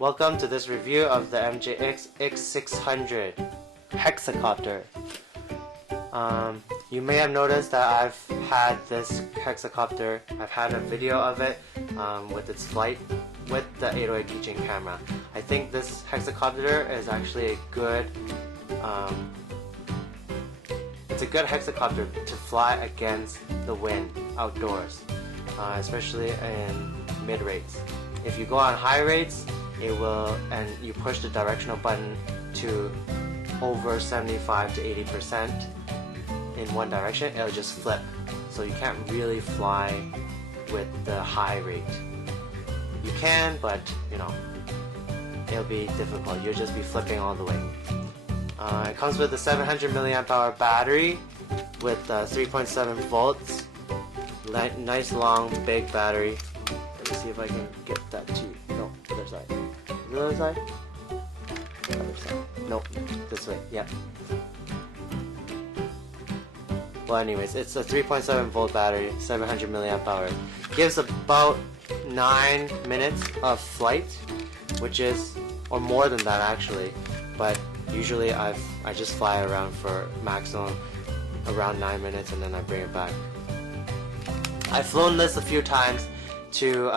Welcome to this review of the MJX X600 Hexacopter. You may have noticed that I've had this hexacopter, I've had a video of it with its flight with the 808 keychain camera. I think this hexacopter is actually a good it's a good hexacopter to fly against the wind outdoors, especially in mid rates. If you go on high rates, it will, and you push the directional button to over 75 to 80% in one direction, it'll just flip. So you can't really fly with the high rate. You can, but you know, it'll be difficult. You'll just be flipping all the way. It comes with a 700 mAh battery with 3.7 volts. Nice long big battery. Let me see if I can get that too. No, other side. The other side? Other side. Nope, this way. Yeah. Well, anyways, it's a 3.7 volt battery, 700 mAh. Gives about 9 minutes of flight, which is, or more than that actually, but usually I just fly around for maximum around 9 minutes and then I bring it back. I've flown this a few times to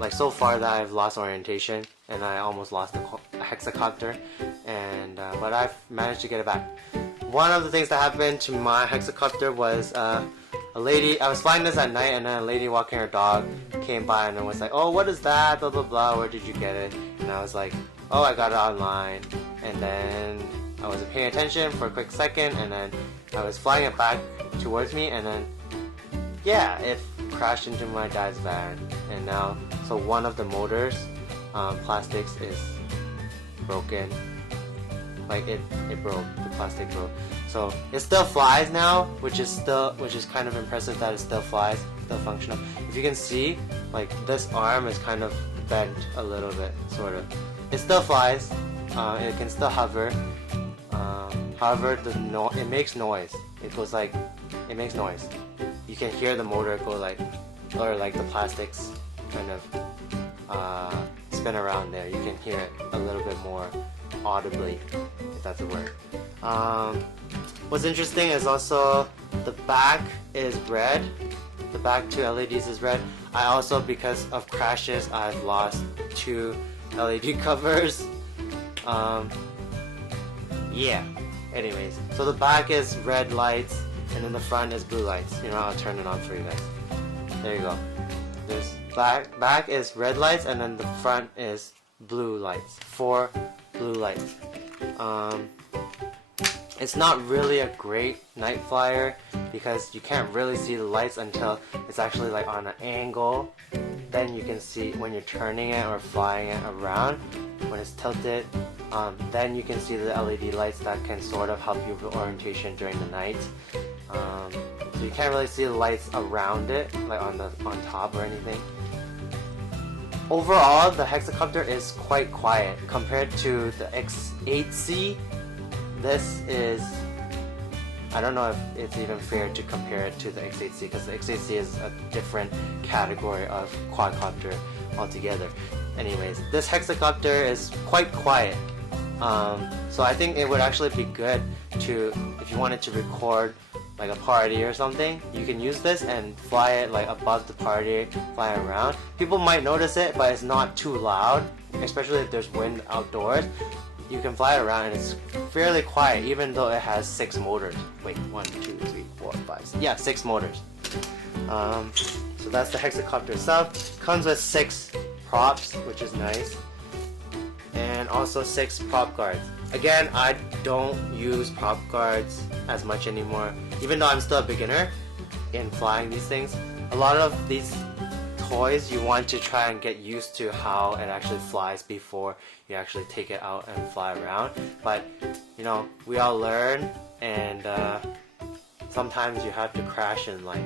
like so far that I've lost orientation and I almost lost the hexacopter, and but I've managed to get it back. One of the things that happened to my hexacopter was a lady, I was flying this at night and then a lady walking her dog came by and was like, oh, what is that, blah blah blah, where did you get it? And I was like, oh, I got it online. And then I wasn't paying attention for a quick second and then I was flying it back towards me and then yeah, it crashed into my dad's van, and now so one of the motors plastics is broken. Like it broke, the plastic broke. So it still flies now, which is kind of impressive that it still flies, still functional. If you can see, like this arm is kind of bent a little bit, sort of. It still flies, it can still hover. However, it makes noise. It goes like, it makes noise. You can hear the motor go like, or like the plastics kind of spin around there. You can hear it a little bit more audibly, if that's a word. What's interesting is also the back is red. The back 2 LEDs is red. I also, because of crashes, I've lost 2 LED covers. Yeah. Anyways, so the back is red lights, and then the front is blue lights. You know, I'll turn it on for you guys. There you go. There's back is red lights, and then the front is blue lights. 4 blue lights. It's not really a great night flyer because you can't really see the lights until it's actually like on an angle. Then you can see when you're turning it or flying it around. When it's tilted, then you can see the LED lights that can sort of help you with orientation during the night. So you can't really see the lights around it, like on top or anything. Overall, the hexacopter is quite quiet compared to the X8C. This is, I don't know if it's even fair to compare it to the X8C because the X8C is a different category of quadcopter altogether. Anyways, this hexacopter is quite quiet. So I think it would actually be good to, if you wanted to record like a party or something, you can use this and fly it like above the party, fly around. People might notice it, but it's not too loud, especially if there's wind outdoors. You can fly it around and it's fairly quiet, even though it has 6 motors. Wait, 1, 2, 3, 4, 5, 6. Yeah, 6 motors. So that's the hexacopter itself. Comes with 6 props, which is nice, and also 6 prop guards. Again, I don't use prop guards as much anymore, even though I'm still a beginner in flying these things. A lot of these toys, you want to try and get used to how it actually flies before you actually take it out and fly around. But you know, we all learn, and sometimes you have to crash and like,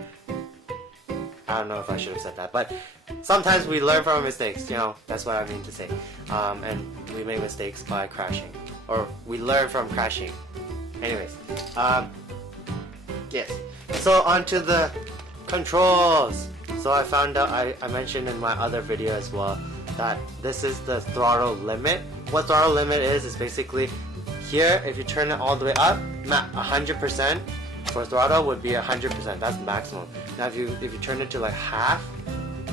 I don't know if I should have said that, but sometimes we learn from our mistakes, you know, that's what I mean to say. And we make mistakes by crashing, or we learn from crashing. Anyways, yes. So onto the controls. So I found out, I mentioned in my other video as well, that this is the throttle limit. What throttle limit is basically here, if you turn it all the way up, 100% for throttle would be 100%. That's maximum. Now if you turn it to like half,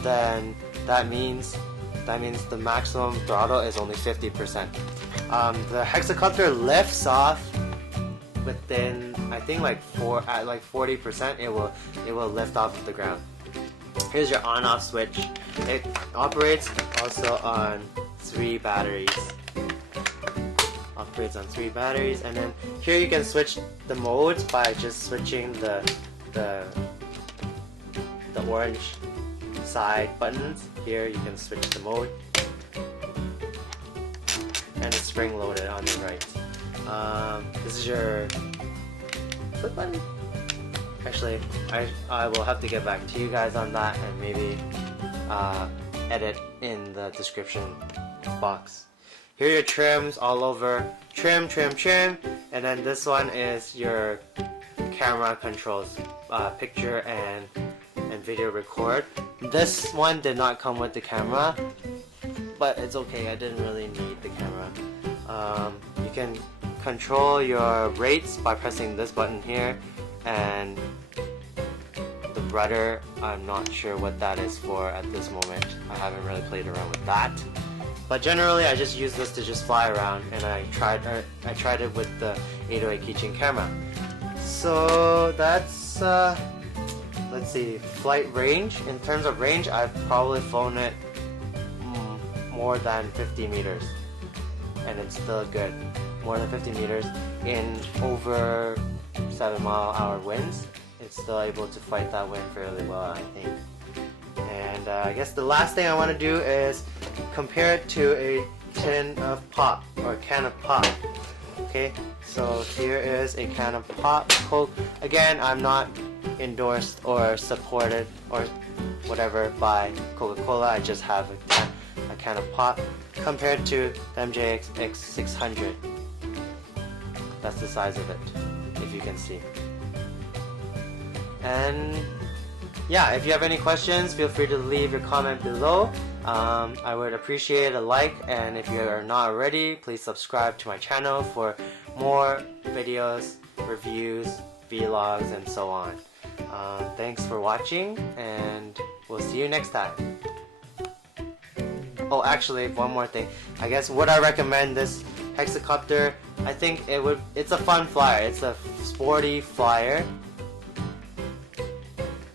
then that means the maximum throttle is only 50%. The hexacopter lifts off within, I think like 40%. It will lift off the ground. Here's your on-off switch. It operates also on 3 batteries. Operates on 3 batteries, and then here you can switch the modes by just switching the orange side buttons. Here you can switch the mode, and it's spring loaded on the right. This is your flip button. Actually, I will have to get back to you guys on that and maybe edit in the description box. Here are your trims all over. Trim, and then this one is your camera controls, picture and video record. This one did not come with the camera, but it's okay, I didn't really need the camera. You can control your rates by pressing this button here, and the rudder, I'm not sure what that is for at this moment. I haven't really played around with that. But generally, I just use this to just fly around, and I tried it with the 808 keychain camera. So that's let's see, flight range. In terms of range, I've probably flown it more than 50 meters, and it's still good. More than 50 meters in over 7-mile-an-hour winds. It's still able to fight that wind fairly well, I think. And I guess the last thing I want to do is compare it to a tin of pop, or a can of pop. Okay, so here is a can of pop Coke. Again, I'm not endorsed or supported or whatever by Coca-Cola. I just have a can of pop compared to the MJX X600. That's the size of it, if you can see. And yeah, if you have any questions, feel free to leave your comment below. I would appreciate a like, and if you are not already, please subscribe to my channel for more videos, reviews, vlogs, and so on. Thanks for watching, and we'll see you next time. Oh, actually, one more thing. I guess would I recommend this hexacopter? I think it's a fun flyer. It's a sporty flyer,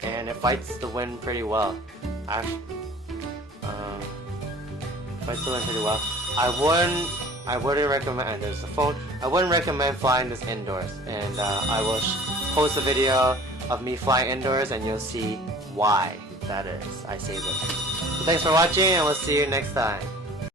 and it fights the wind pretty well. Fights the wind pretty well. I wouldn't recommend. There's the phone. I wouldn't recommend flying this indoors, and I will post a video of me flying indoors, and you'll see why that is. I say this. So thanks for watching, and we'll see you next time.